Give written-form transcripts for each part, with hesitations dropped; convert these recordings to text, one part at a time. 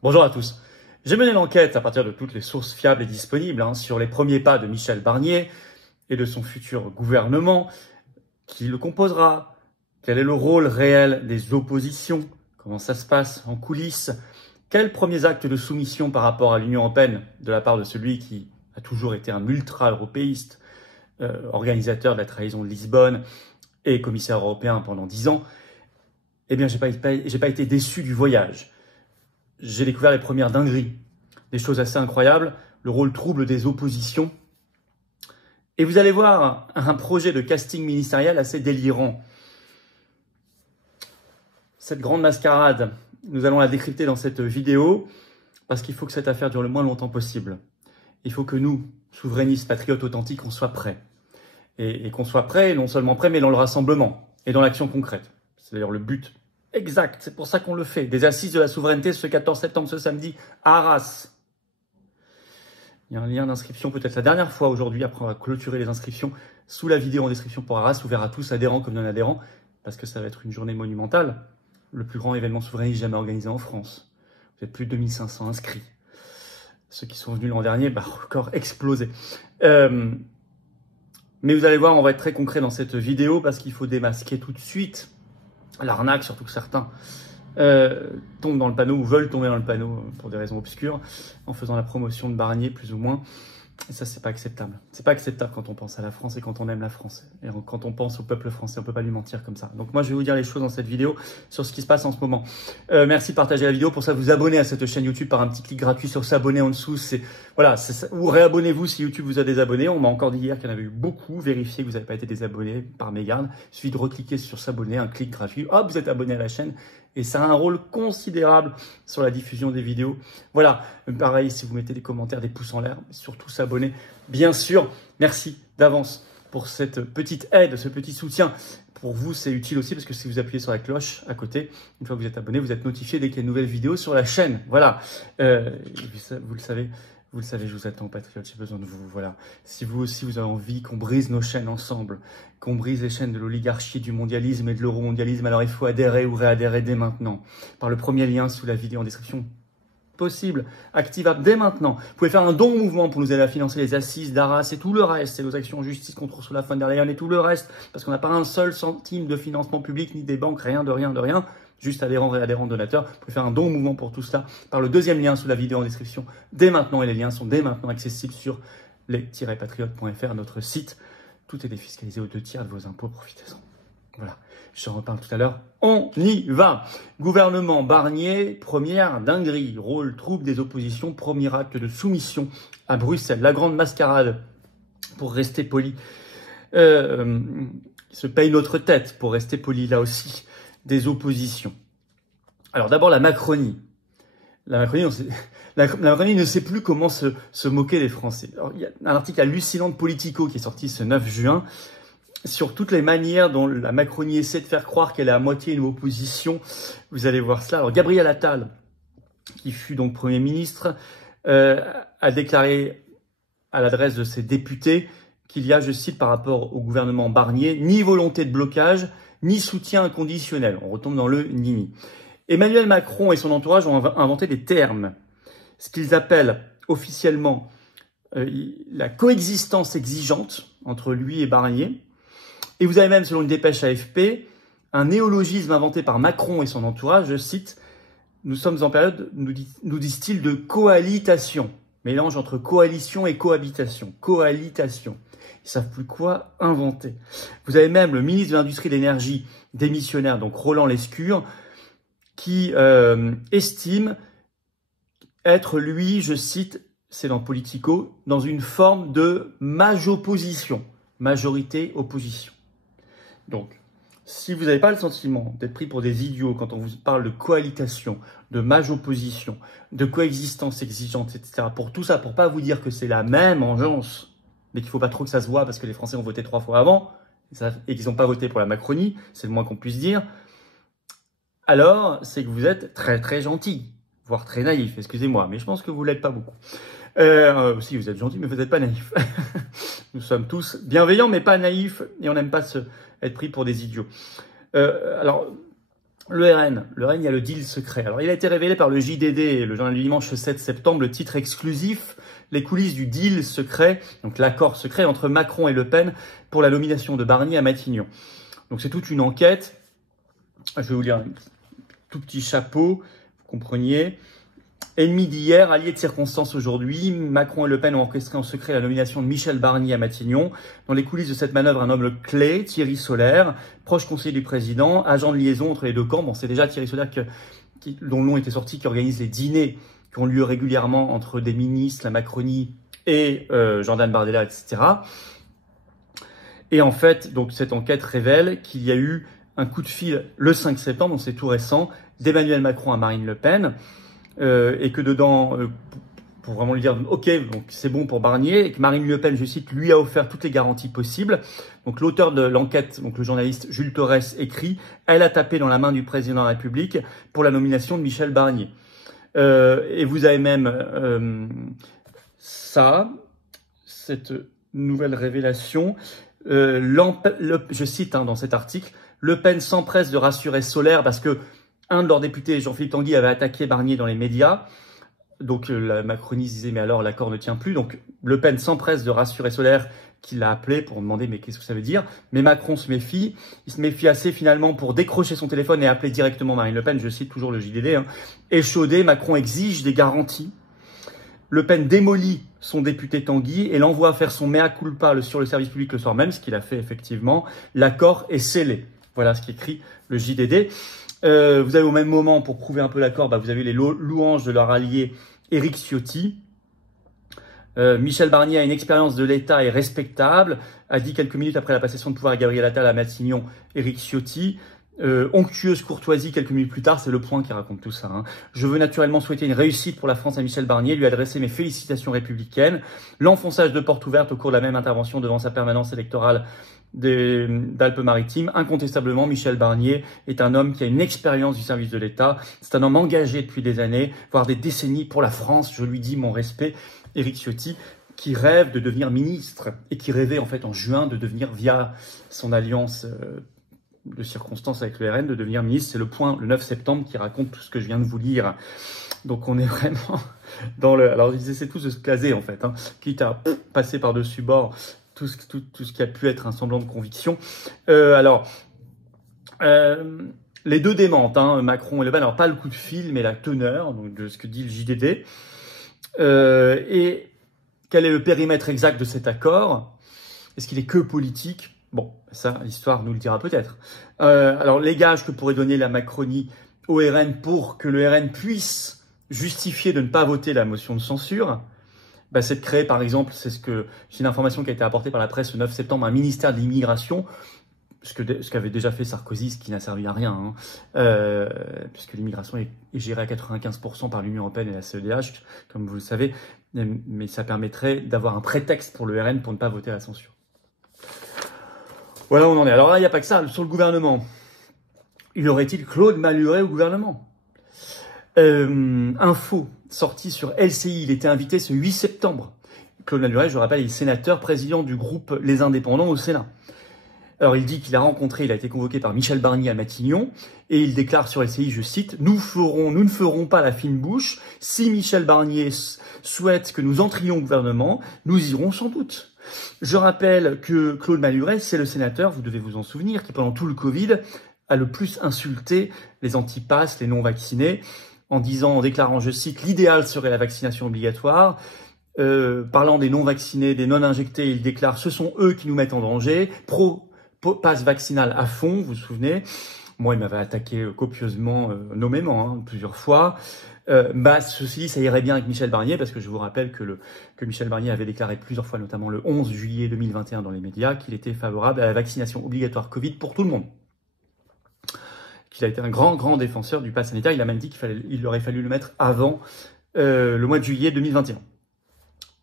Bonjour à tous. J'ai mené l'enquête à partir de toutes les sources fiables et disponibles sur les premiers pas de Michel Barnier et de son futur gouvernement. Qui le composera? Quel est le rôle réel des oppositions? Comment ça se passe en coulisses? Quels premiers actes de soumission par rapport à l'Union européenne de la part de celui qui a toujours été un ultra-européiste, organisateur de la trahison de Lisbonne et commissaire européen pendant 10 ans? Eh bien, j'ai pas été déçu du voyage. J'ai découvert les premières dingueries, des choses assez incroyables, le rôle trouble des oppositions. Et vous allez voir un projet de casting ministériel assez délirant. Cette grande mascarade, nous allons la décrypter dans cette vidéo parce qu'il faut que cette affaire dure le moins longtemps possible. Il faut que nous, souverainistes, patriotes authentiques, on soit prêts. Et qu'on soit prêts, non seulement prêts, mais dans le rassemblement et dans l'action concrète. C'est d'ailleurs le but exact, c'est pour ça qu'on le fait. Des assises de la souveraineté ce 14 septembre, ce samedi, à Arras. Il y a un lien d'inscription, peut-être la dernière fois aujourd'hui, après on va clôturer les inscriptions, sous la vidéo en description pour Arras, ouvert à tous, adhérents comme non-adhérents, parce que ça va être une journée monumentale, le plus grand événement souverainiste jamais organisé en France. Vous êtes plus de 2500 inscrits. Ceux qui sont venus l'an dernier, encore explosé. Mais vous allez voir, on va être très concret dans cette vidéo, parce qu'il faut démasquer tout de suite l'arnaque, surtout que certains tombent dans le panneau ou veulent tomber dans le panneau pour des raisons obscures en faisant la promotion de Barnier plus ou moins. Et ça, c'est pas acceptable. C'est pas acceptable quand on pense à la France et quand on aime la France. Et quand on pense au peuple français, on peut pas lui mentir comme ça. Donc moi, je vais vous dire les choses dans cette vidéo sur ce qui se passe en ce moment. Merci de partager la vidéo. Pour ça, vous abonnez à cette chaîne YouTube par un petit clic gratuit sur s'abonner en dessous. Ou réabonnez-vous si YouTube vous a désabonné. On m'a encore dit hier qu'il y en avait eu beaucoup. Vérifiez que vous n'avez pas été désabonné par mégarde. Il suffit de recliquer sur s'abonner, un clic gratuit. Hop, vous êtes abonné à la chaîne. Et ça a un rôle considérable sur la diffusion des vidéos. Voilà, pareil, si vous mettez des commentaires, des pouces en l'air, surtout s'abonner. Bien sûr, merci d'avance pour cette petite aide, ce petit soutien. Pour vous, c'est utile aussi parce que si vous appuyez sur la cloche à côté, une fois que vous êtes abonné, vous êtes notifié dès qu'il y a une nouvelle vidéo sur la chaîne. Voilà, vous le savez. Vous le savez, je vous attends, patriotes, j'ai besoin de vous, voilà. Si vous aussi, vous avez envie qu'on brise nos chaînes ensemble, qu'on brise les chaînes de l'oligarchie, du mondialisme et de l'euromondialisme, alors il faut adhérer ou réadhérer dès maintenant. Par le premier lien sous la vidéo en description. Possible, activable dès maintenant. Vous pouvez faire un don au mouvement pour nous aider à financer les assises d'Arras et tout le reste, et nos actions en justice contre Ursula von der Leyen et tout le reste, parce qu'on n'a pas un seul centime de financement public, ni des banques, rien de rien de rien. Juste adhérents, réadhérents, donateurs. Vous pouvez faire un don au mouvement pour tout cela par le deuxième lien sous la vidéo en description dès maintenant. Et les liens sont dès maintenant accessibles sur les-patriotes.fr, notre site. Tout est défiscalisé aux 2/3 de vos impôts. Profitez-en. Voilà, je reparle tout à l'heure. On y va. Gouvernement Barnier, première dinguerie. Rôle trouble des oppositions, premier acte de soumission à Bruxelles. La grande mascarade, pour rester poli. Se paye notre tête, pour rester poli là aussi. Des oppositions. Alors d'abord la Macronie. La Macronie ne sait plus comment se moquer des Français. Alors, il y a un article hallucinant de Politico qui est sorti ce 9 juin sur toutes les manières dont la Macronie essaie de faire croire qu'elle est à moitié une opposition. Vous allez voir cela. Alors Gabriel Attal, qui fut donc Premier ministre, a déclaré à l'adresse de ses députés qu'il y a, je cite, par rapport au gouvernement Barnier, ni volonté de blocage, ni soutien inconditionnel. On retombe dans le nini. Emmanuel Macron et son entourage ont inventé des termes. Ce qu'ils appellent officiellement la coexistence exigeante entre lui et Barnier. Et vous avez même, selon une dépêche AFP, un néologisme inventé par Macron et son entourage, je cite, « Nous sommes en période, nous disent-ils, de cohabitation ». Mélange entre coalition et cohabitation. Cohabitation. Ils savent plus quoi inventer. Vous avez même le ministre de l'Industrie et de l'Énergie démissionnaire, donc Roland Lescure, qui estime être, lui, je cite, c'est dans Politico, dans une forme de majopposition. Majorité-opposition. Donc, si vous n'avez pas le sentiment d'être pris pour des idiots quand on vous parle de cohabitation, de majopposition, de coexistence exigeante, etc., pour tout ça, pour pas vous dire que c'est la même engeance, mais qu'il ne faut pas trop que ça se voit parce que les Français ont voté 3 fois avant et qu'ils n'ont pas voté pour la Macronie, c'est le moins qu'on puisse dire, alors c'est que vous êtes très très gentil, voire très naïf, excusez-moi, mais je pense que vous ne l'êtes pas beaucoup. Si, vous êtes gentil, mais vous n'êtes pas naïf. Nous sommes tous bienveillants, mais pas naïfs, et on n'aime pas être pris pour des idiots. Alors, Le RN, il y a le deal secret. Alors, il a été révélé par le JDD, le journal du dimanche 7 septembre, le titre exclusif, les coulisses du deal secret, donc l'accord secret entre Macron et Le Pen pour la nomination de Barnier à Matignon. Donc, c'est toute une enquête. Je vais vous lire un tout petit chapeau, vous compreniez. Ennemis d'hier, alliés de circonstance aujourd'hui, Macron et Le Pen ont orchestré en secret la nomination de Michel Barnier à Matignon. Dans les coulisses de cette manœuvre, un homme clé, Thierry Solère, proche conseiller du président, agent de liaison entre les deux camps. Bon, c'est déjà Thierry Solère dont le nom était sorti, qui organise les dîners qui ont lieu régulièrement entre des ministres, la Macronie et Jordan Bardella, etc. Et en fait, donc cette enquête révèle qu'il y a eu un coup de fil le 5 septembre, donc c'est tout récent, d'Emmanuel Macron à Marine Le Pen. Et que dedans, pour vraiment lui dire « Ok, donc c'est bon pour Barnier », et que Marine Le Pen, je cite, lui a offert toutes les garanties possibles. Donc l'auteur de l'enquête, donc le journaliste Jules Torres, écrit « Elle a tapé dans la main du président de la République pour la nomination de Michel Barnier ». Et vous avez même cette nouvelle révélation. Je cite dans cet article, « Le Pen s'empresse de rassurer Solère parce que un de leurs députés, Jean-Philippe Tanguy, avait attaqué Barnier dans les médias. Donc la Macronie disait, mais alors l'accord ne tient plus. Donc Le Pen s'empresse de rassurer Solère, qui l'a appelé pour demander, mais qu'est-ce que ça veut dire? Mais Macron se méfie. Il se méfie assez finalement pour décrocher son téléphone et appeler directement Marine Le Pen. Je cite toujours le JDD. Échaudé, Macron exige des garanties. Le Pen démolit son député Tanguy et l'envoie faire son mea culpa sur le service public le soir même, ce qu'il a fait effectivement. L'accord est scellé. Voilà ce qu'écrit le JDD. Vous avez au même moment, pour prouver un peu l'accord, vous avez les louanges de leur allié Éric Ciotti. Michel Barnier a une expérience de l'État et respectable, a dit quelques minutes après la passation de pouvoir à Gabriel Attal à Matignon, Éric Ciotti. Onctueuse courtoisie quelques minutes plus tard, c'est Le Point qui raconte tout ça. Je veux naturellement souhaiter une réussite pour la France à Michel Barnier, lui adresser mes félicitations républicaines. L'enfonçage de porte ouverte au cours de la même intervention devant sa permanence électorale d'Alpes-Maritimes. Incontestablement, Michel Barnier est un homme qui a une expérience du service de l'État. C'est un homme engagé depuis des années, voire des décennies pour la France. Je lui dis mon respect. Éric Ciotti, qui rêve de devenir ministre et qui rêvait en fait en juin de devenir, via son alliance de circonstances avec le RN, de devenir ministre. C'est Le Point, le 9 septembre, qui raconte tout ce que je viens de vous lire. Donc on est vraiment dans le... Alors ils essaient tous de se caser en fait, quitte à passer par-dessus bord tout ce qui a pu être un semblant de conviction. Les deux démentent, Macron et Le Pen. Alors pas le coup de fil, mais la teneur donc, de ce que dit le JDD. Et quel est le périmètre exact de cet accord? Est-ce qu'il est que politique? Bon, ça, l'histoire nous le dira peut-être. Alors les gages que pourrait donner la Macronie au RN pour que le RN puisse justifier de ne pas voter la motion de censure, c'est de créer, par exemple, c'est une information qui a été apportée par la presse le 9 septembre, un ministère de l'immigration, ce qu'avait déjà fait Sarkozy, ce qui n'a servi à rien, puisque l'immigration est gérée à 95% par l'Union européenne et la CEDH, comme vous le savez, mais ça permettrait d'avoir un prétexte pour le RN pour ne pas voter la censure. Voilà où on en est. Alors là, il n'y a pas que ça, sur le gouvernement. Y aurait-il Claude Malhuret au gouvernement? Info sortie sur LCI, il était invité ce 8 septembre. Claude Malhuret, je rappelle, il est sénateur, président du groupe Les Indépendants au Sénat. Alors il dit qu'il il a été convoqué par Michel Barnier à Matignon, et il déclare sur LCI, je cite, nous ne ferons pas la fine bouche. Si Michel Barnier souhaite que nous entrions au gouvernement, nous irons sans doute. Je rappelle que Claude Malhuret, c'est le sénateur, vous devez vous en souvenir, qui pendant tout le Covid a le plus insulté les antipasses, les non-vaccinés, en déclarant, je cite, l'idéal serait la vaccination obligatoire. Parlant des non-vaccinés, des non-injectés, il déclare, ce sont eux qui nous mettent en danger. Passe vaccinal à fond, vous vous souvenez. Moi, il m'avait attaqué copieusement, nommément, plusieurs fois. Ceci dit, ça irait bien avec Michel Barnier, parce que je vous rappelle que Michel Barnier avait déclaré plusieurs fois, notamment le 11 juillet 2021 dans les médias, qu'il était favorable à la vaccination obligatoire Covid pour tout le monde. Qu'il a été un grand défenseur du pass sanitaire. Il a même dit qu'il aurait fallu le mettre avant le mois de juillet 2021.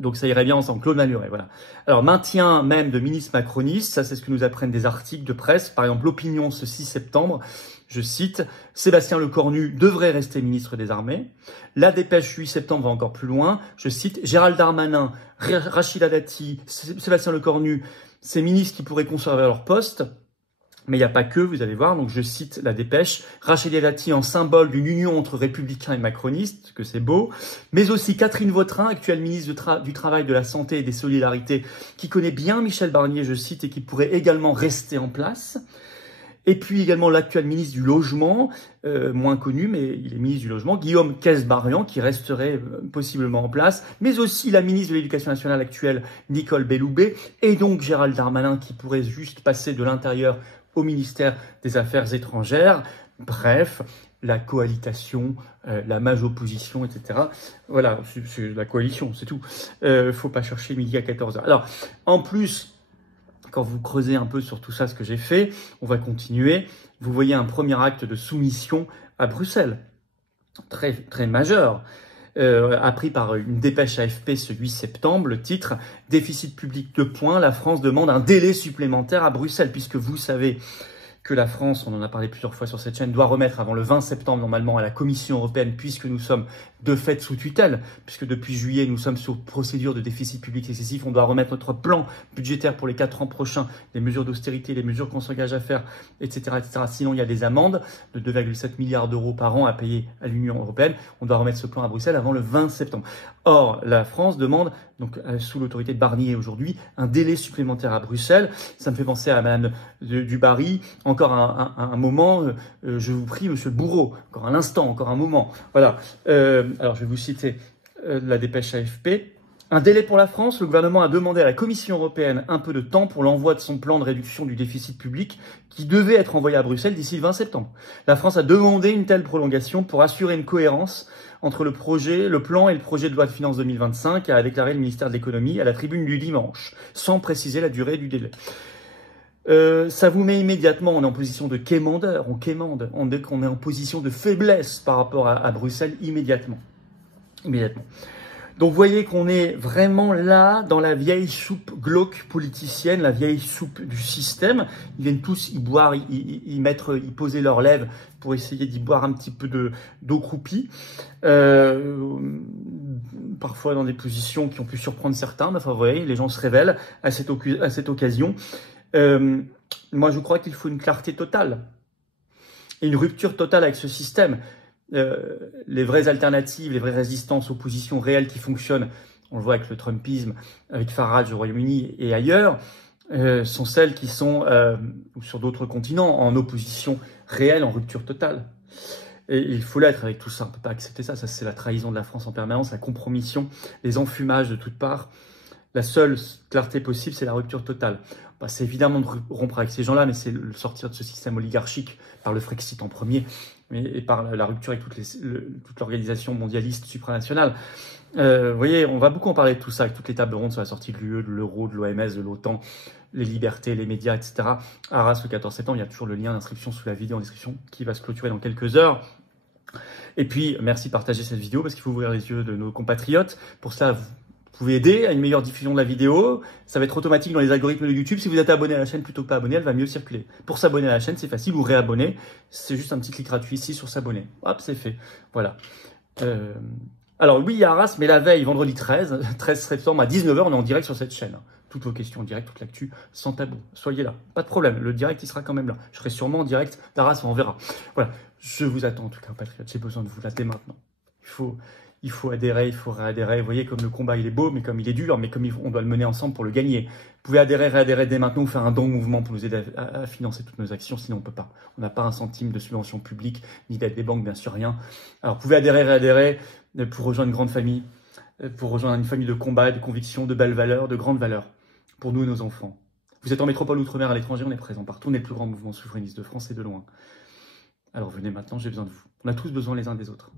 Donc ça irait bien ensemble. Claude Malhuret, voilà. Alors, maintien même de ministres macronistes, ça c'est ce que nous apprennent des articles de presse. Par exemple, l'Opinion ce 6 septembre, je cite, Sébastien Lecornu devrait rester ministre des Armées. La Dépêche 8 septembre va encore plus loin. Je cite, Gérald Darmanin, Rachida Dati, Sébastien Lecornu, ces ministres qui pourraient conserver leur poste. Mais il n'y a pas que, vous allez voir, donc je cite la dépêche, Rachida Dati en symbole d'une union entre républicains et macronistes, que c'est beau, mais aussi Catherine Vautrin, actuelle ministre du Travail, de la Santé et des Solidarités, qui connaît bien Michel Barnier, je cite, et qui pourrait également rester en place. Et puis également l'actuel ministre du Logement, moins connu, mais il est ministre du Logement, Guillaume Kasbarian, qui resterait possiblement en place, mais aussi la ministre de l'Éducation nationale actuelle, Nicole Belloubet, et donc Gérald Darmanin, qui pourrait juste passer de l'Intérieur au ministère des Affaires étrangères. Bref, la cohabitation, la majorité-opposition, etc. Voilà, c'est la coalition, c'est tout. Faut pas chercher midi à 14h. Alors, en plus, quand vous creusez un peu sur tout ça, ce que j'ai fait, on va continuer. Vous voyez un premier acte de soumission à Bruxelles, très, très majeur, appris par une dépêche AFP ce 8 septembre, le titre « Déficit public 2 points, la France demande un délai supplémentaire à Bruxelles », puisque vous savez que la France, on en a parlé plusieurs fois sur cette chaîne, doit remettre avant le 20 septembre normalement à la Commission européenne, puisque nous sommes de fait sous tutelle, puisque depuis juillet, nous sommes sous procédure de déficit public excessif. On doit remettre notre plan budgétaire pour les 4 ans prochains, les mesures d'austérité, les mesures qu'on s'engage à faire, etc., etc. Sinon, il y a des amendes de 2,7 milliards d'euros par an à payer à l'Union européenne. On doit remettre ce plan à Bruxelles avant le 20 septembre. Or, la France demande, donc sous l'autorité de Barnier aujourd'hui, un délai supplémentaire à Bruxelles. Ça me fait penser à Madame Dubarry. Encore un moment, je vous prie, Monsieur Bourreau, encore un instant, encore un moment. Voilà. Alors, je vais vous citer la dépêche AFP. Un délai pour la France, le gouvernement a demandé à la Commission européenne un peu de temps pour l'envoi de son plan de réduction du déficit public qui devait être envoyé à Bruxelles d'ici le 20 septembre. La France a demandé une telle prolongation pour assurer une cohérence entre le plan et le projet de loi de finances 2025, a déclaré le ministère de l'économie à la tribune du dimanche, sans préciser la durée du délai. Ça vous met immédiatement, on est en position de quémandeur, on quémande, on est en position de faiblesse par rapport à Bruxelles immédiatement. Donc vous voyez qu'on est vraiment là dans la vieille soupe glauque politicienne, la vieille soupe du système. Ils viennent tous y boire, y poser leurs lèvres pour essayer d'y boire un petit peu d'eau croupie. Parfois dans des positions qui ont pu surprendre certains, mais enfin vous voyez, les gens se révèlent à cette occasion. Moi je crois qu'il faut une clarté totale et une rupture totale avec ce système. Les vraies alternatives, les vraies résistances, oppositions réelles qui fonctionnent, on le voit avec le Trumpisme, avec Farage au Royaume-Uni et ailleurs, sont celles qui sont, ou sur d'autres continents, en opposition réelle, en rupture totale. Et il faut l'être avec tout ça, on ne peut pas accepter ça, c'est la trahison de la France en permanence, la compromission, les enfumages de toutes parts. La seule clarté possible, c'est la rupture totale. Bah, c'est évidemment de rompre avec ces gens-là, mais c'est le sortir de ce système oligarchique par le Frexit en premier, et par la rupture avec toute l'organisation mondialiste supranationale. Vous voyez, on va beaucoup en parler de tout ça, avec toutes les tables rondes sur la sortie de l'UE, de l'euro, de l'OMS, de l'OTAN, les libertés, les médias, etc. À Arras, le 14 septembre, il y a toujours le lien d'inscription sous la vidéo en description qui va se clôturer dans quelques heures. Et puis, merci de partager cette vidéo parce qu'il faut ouvrir les yeux de nos compatriotes. Pour cela, vous pouvez aider à une meilleure diffusion de la vidéo. Ça va être automatique dans les algorithmes de YouTube. Si vous êtes abonné à la chaîne plutôt que pas abonné, elle va mieux circuler. Pour s'abonner à la chaîne, c'est facile, ou réabonner. C'est juste un petit clic gratuit ici sur s'abonner. Hop, c'est fait. Voilà. Alors oui, il y a Arras, mais la veille, vendredi 13 septembre à 19h, on est en direct sur cette chaîne. Toutes vos questions en direct, toute l'actu, sans tabou. Soyez là. Pas de problème. Le direct, il sera quand même là. Je serai sûrement en direct d'Arras, on verra. Voilà. Je vous attends en tout cas, patriotes. J'ai besoin de vous là dès maintenant. Il faut adhérer, il faut réadhérer. Vous voyez comme le combat il est beau, mais comme il est dur, mais comme on doit le mener ensemble pour le gagner. Vous pouvez adhérer, réadhérer dès maintenant ou faire un don au mouvement pour nous aider à financer toutes nos actions, sinon on ne peut pas. On n'a pas un centime de subvention publique, ni d'aide des banques, bien sûr, rien. Alors vous pouvez adhérer, réadhérer pour rejoindre une grande famille, pour rejoindre une famille de combat, de conviction, de belles valeurs, de grandes valeurs, pour nous et nos enfants. Vous êtes en métropole, outre-mer, à l'étranger, on est présent partout. On est le plus grand mouvement souverainiste de France et de loin. Alors venez maintenant, j'ai besoin de vous. On a tous besoin les uns des autres.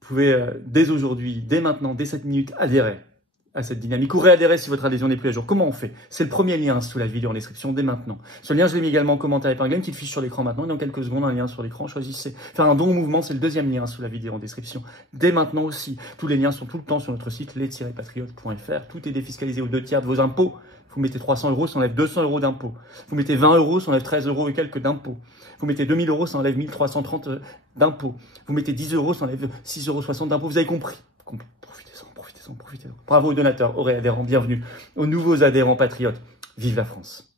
Vous pouvez dès aujourd'hui, dès maintenant, dès cette minute, adhérer à cette dynamique ou réadhérer si votre adhésion n'est plus à jour. Comment on fait? C'est le premier lien sous la vidéo en description dès maintenant. Ce lien, je l'ai mis également en commentaire épinglé, une petite fiche sur l'écran maintenant. Et dans quelques secondes, un lien sur l'écran. Choisissez. Faire un don au mouvement, c'est le deuxième lien sous la vidéo en description. Dès maintenant aussi. Tous les liens sont tout le temps sur notre site les-patriotes.fr. Tout est défiscalisé aux 2 tiers de vos impôts. Vous mettez 300 €, ça enlève 200 € d'impôts. Vous mettez 20 €, ça enlève 13 € et quelques d'impôts. Vous mettez 2000 €, ça enlève 1330 d'impôts. Vous mettez 10 €, ça enlève 6,60 € d'impôts. Vous avez compris. Profitez-en. Bravo aux donateurs, aux réadhérents, bienvenue aux nouveaux adhérents patriotes. Vive la France.